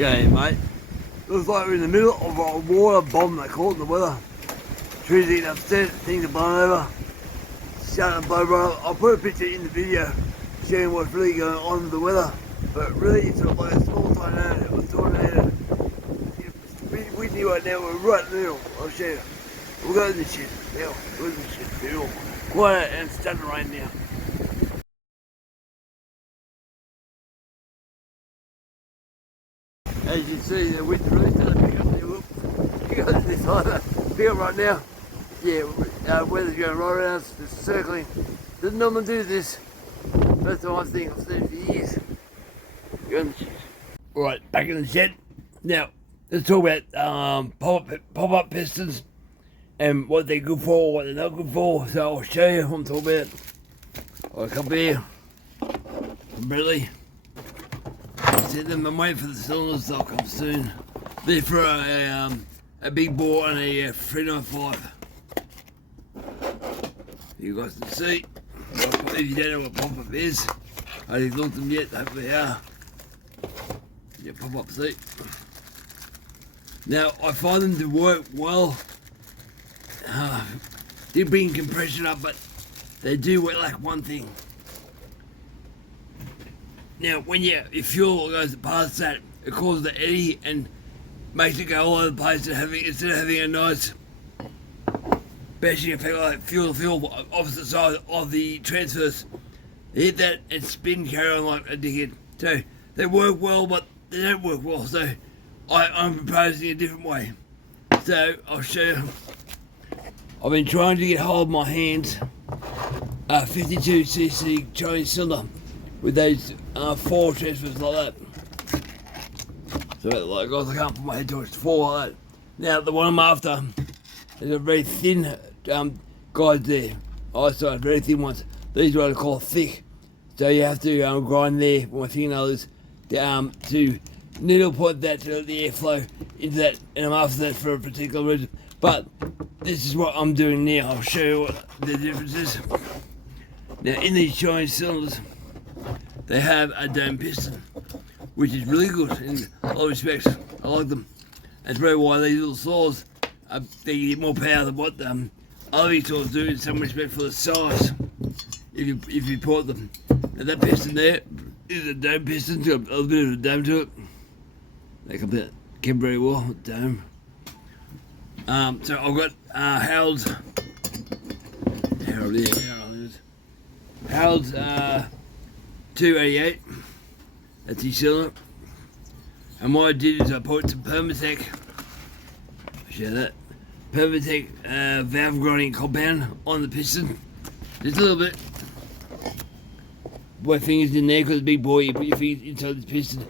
Yeah, mate. Looks like we're in the middle of a water bomb, they call it in the weather. Trees eating upset, things are blowing over. Starting to blow right up. I'll put a picture in the video showing what's really going on with the weather. But really, it's sort of like a small tornado. A tornado. It's windy right now, we're right in the middle. I'll show you. We'll go to this shit. Yeah, we'll go to this shit. Beautiful. Quiet and starting to rain now. As you see, the wind's really starting to pick up there. Look, you got this either pick up right now. Yeah, weather's going right around us, it's circling. Doesn't normally do this. First time I've seen it for years. Go in the shed. Alright, back in the shed. Now, let's talk about pop-up pistons and what they're good for, what they're not good for. So I'll show you what I'm talking about. I'll come here. Really. Set them and wait for the cylinders, they'll come soon. They're for a big bore and a 395. You guys can see. If you don't know what pop-up is, I haven't looked at them yet, hopefully they are. Yeah, pop-up seat. Now, I find them to work well. They bring compression up, but they do lack one thing. Now, when your fuel goes past that, it causes the eddy and makes it go all over the place. Instead of having a nice bashing effect like fuel opposite side of the transfers, they hit that and spin, carry on like a dickhead. So they work well, but they don't work well. So I'm proposing a different way. So I'll show you. I've been trying to get hold of my hands 52cc Chinese cylinder with those 4 transfers like that. So like guys, I can't put my head to it, it's 4 like that. Now the one I'm after is a very thin guide there. I saw very thin ones. These are what I call thick. So you have to grind there with my fingernails to needle point that to let the airflow into that, and I'm after that for a particular reason. But this is what I'm doing now. I'll show you what the difference is. Now in these Chinese cylinders, they have a dome piston, which is really good in a lot of respects. I like them. That's probably why these little saws, they get more power than what other saws do in some respect for the size, if you port them. Now that piston there is a dome piston, got a little bit of a dome to it. They came very well, dome. So I've got Harold's 288, that's his cylinder. And what I did is I put some Farmertec, I'll show that, Farmertec valve grinding compound on the piston, just a little bit. Put my fingers in there because it's a big boy, you put your fingers inside this piston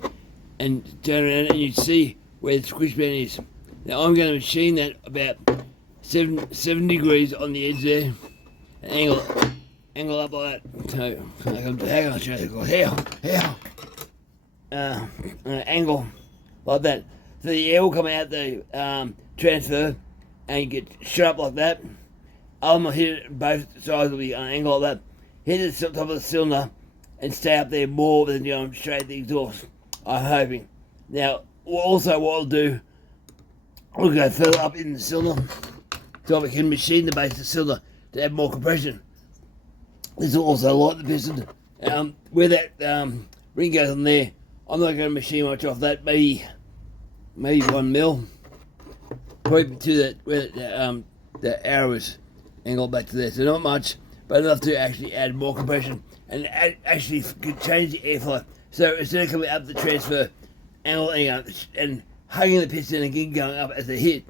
and turn around and you see where the squish band is. Now I'm going to machine that about 7 degrees on the edge there, and angle up like that. So how can I show you? Angle like that. So the air will come out the transfer and you get shut up like that. I'm gonna hit it both sides will be angle like that. Hit the top of the cylinder and stay up there more than going straight at the exhaust. I'm hoping. Now also what I'll do, we'll go further up in the cylinder so I can machine the base of the cylinder to add more compression. This will also light the piston. Where that ring goes on there, I'm not going to machine much off that, maybe 1 mil. Probably to that where the arrow is angled back to there. So not much, but enough to actually add more compression and actually change the airflow. So instead of coming up the transfer, angling up and hugging the piston and again going up as they hit,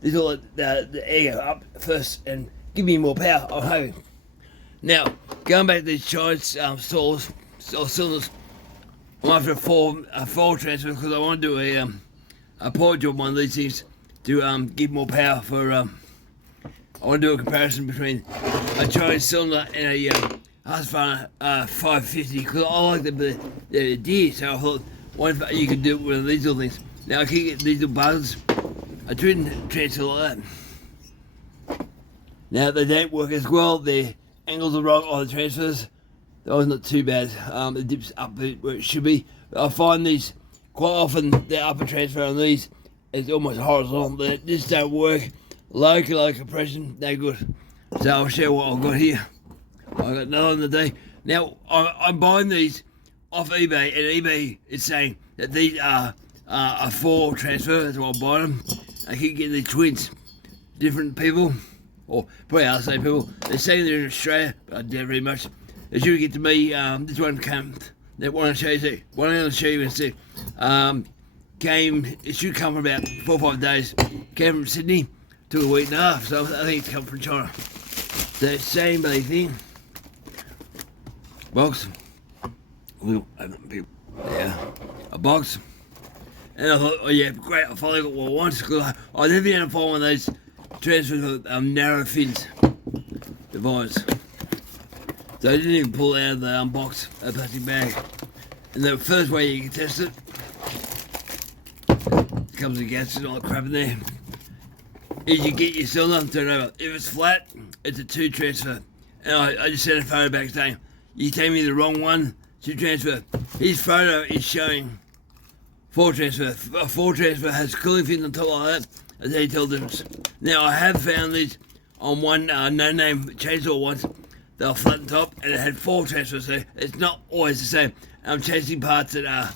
this will let the air go up first and give me more power. I'm hoping. Now, going back to these Chinese cylinders, I'm after a four transfer because I want to do a port job on one of these things to give more power for. I want to do a comparison between a Chinese cylinder and a Husqvarna 550 because I like the deer, so I thought you could do it with one of these little things. Now I can get these little buzzers. I didn't transfer like that. Now they don't work as well. Their angles are wrong on the transfers. That was not too bad. It dips up where it should be. But I find these quite often the upper transfer on these is almost horizontal. They just don't work. Low compression, no good. So I'll show you what I've got here. I've got another one today. Now I'm buying these off eBay, and eBay is saying that these are a 4 transfer. That's why I'm buying them. I keep getting these twins. Different people, or probably other same people. They're saying they're in Australia, but I doubt very much. They should get to me. This one came. That one I'll show you. One I'll show you instead. Came. It should come for about 4 or 5 days. Came from Sydney. Took a week and a half. So I think it's come from China. The same bloody thing. Box. We'll open it. Yeah, a box. And I thought, oh yeah, great. I finally got what I wanted because I never been able to find one of those transfers with narrow fins. Device. So I didn't even pull it out of the box, a plastic bag. And the first way you can test it, comes with gas and all the crap in there, is you get your cylinder, turn it over. If it's flat, it's a 2 transfer. And I just sent a photo back saying, you gave me the wrong one, 2 transfer. His photo is showing 4 transfer. A 4 transfer has cooling fins on top like that. That's how you tell the difference. Now I have found these on one no-name chainsaw once. They were flat on top and it had 4 transfers, so it's not always the same. I'm chasing parts that are.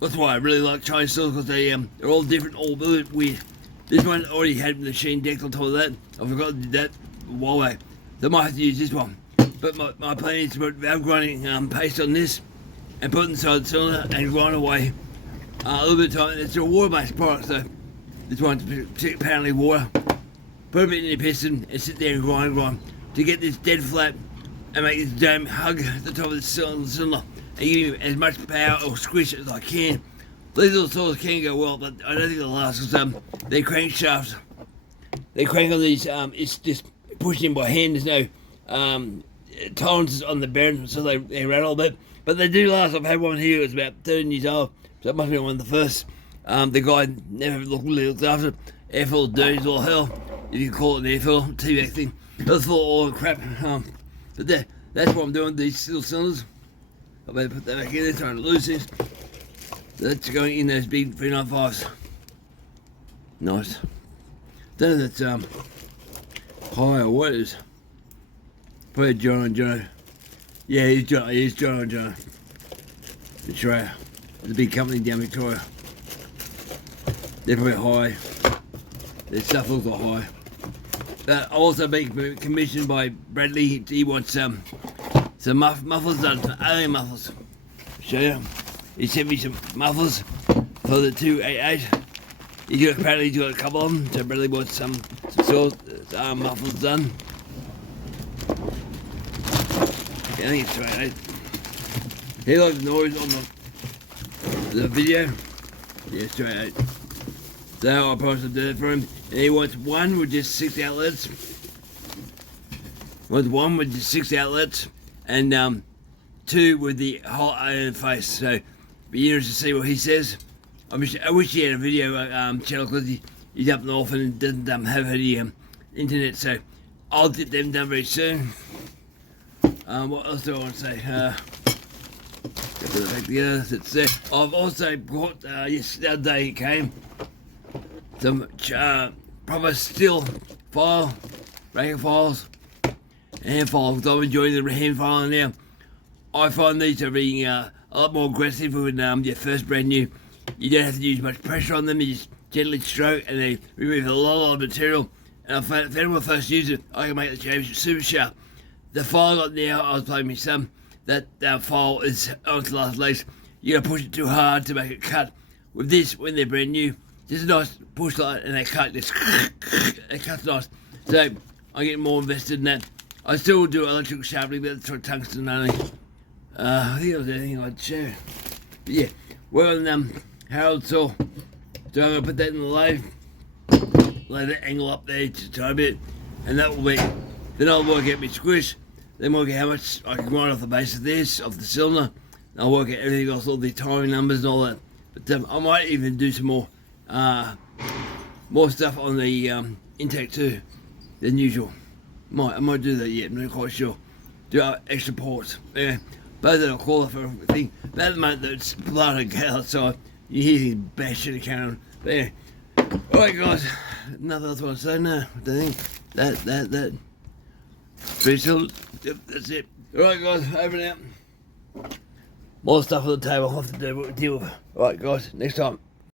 That's why I really like chainsaws, because they're all different, all weird. This one already had the machine decked on top of that. I forgot to do that a while back. So I might have to use this one. But my plan is to put valve grinding paste on this and put it inside the cylinder and grind away a little bit of time. It's a water-based product, so this one's apparently water. Put a bit in your piston and sit there and grind to get this dead flat and make this dome hug the top of the cylinder and give you as much power or squish as I can. These little saws can go well, but I don't think they'll last because they're crankshafts. They crank on these, it's just pushed in by hand. There's no tolerances on the bearings, so they rattle a bit. But they do last. I've had one here that was about 13 years old, so it must have been one of the first. The guy never really looked after it. Air full of dirty as all hell, if you can call it an air fill, T-back thing. It was full of oil and crap. But that's what I'm doing, these little cylinders. I better put that back in there, trying to lose this. That's going in those big 395s. Nice. Don't know if that's high or what it is. Probably John. Yeah, he's John. Victoria. It's a big company down Victoria. They're probably high. Their stuff looks like high. Also being commissioned by Bradley. He wants some mufflers done, alien mufflers. Show you. He sent me some mufflers for the 288. Apparently he's got a couple of them, so Bradley wants some sort of mufflers done. Yeah, I think it's 288. He likes the noise on the video. Yeah, it's 288. So I promised to do it for him. And he wants one with just 6 outlets. And 2 with the whole iron face. So be interested to see what he says. I wish he had a video channel, because he's up north and doesn't have any internet. So I'll get them done very soon. What else do I want to say? Put it back together. That's there. I've also bought yesterday it came some proper steel file, ranking files, hand files. I'm enjoying the hand filing now. I find these to be a lot more aggressive when you're first brand new. You don't have to use much pressure on them. You just gently stroke and they remove a lot of material. And I found when I first used it, I can make the change super sharp. The file I got now, I was playing me some. That file is on its last legs. You gotta push it too hard to make it cut. With this, when they're brand new, just a nice push light and they cut. Just it cuts nice. So I get more invested in that. I still do electrical sharpening, but it's tungsten only. I think that was anything I'd share. But yeah, well, Harold saw. So I'm gonna put that in the lathe. Lay that angle up there just a tiny bit, and that will be. Then I'll work out my squish. Then work out how much I can grind off the base of this, off the cylinder. I'll work out everything else, all the timing numbers and all that. But I might even do some more stuff on the intake too, than usual. I might do that yet. I'm not quite sure. Do extra ports. Yeah, both of them call for a thing. But at the moment, it's blood and outside. You hear things bashing and carrying on. But yeah. Alright, guys. Nothing else I want to say. No, I don't think. That. Pretty still. Yep, that's it. Alright, guys. Over and out. More stuff on the table. I'll have to deal with. Alright, guys. Next time.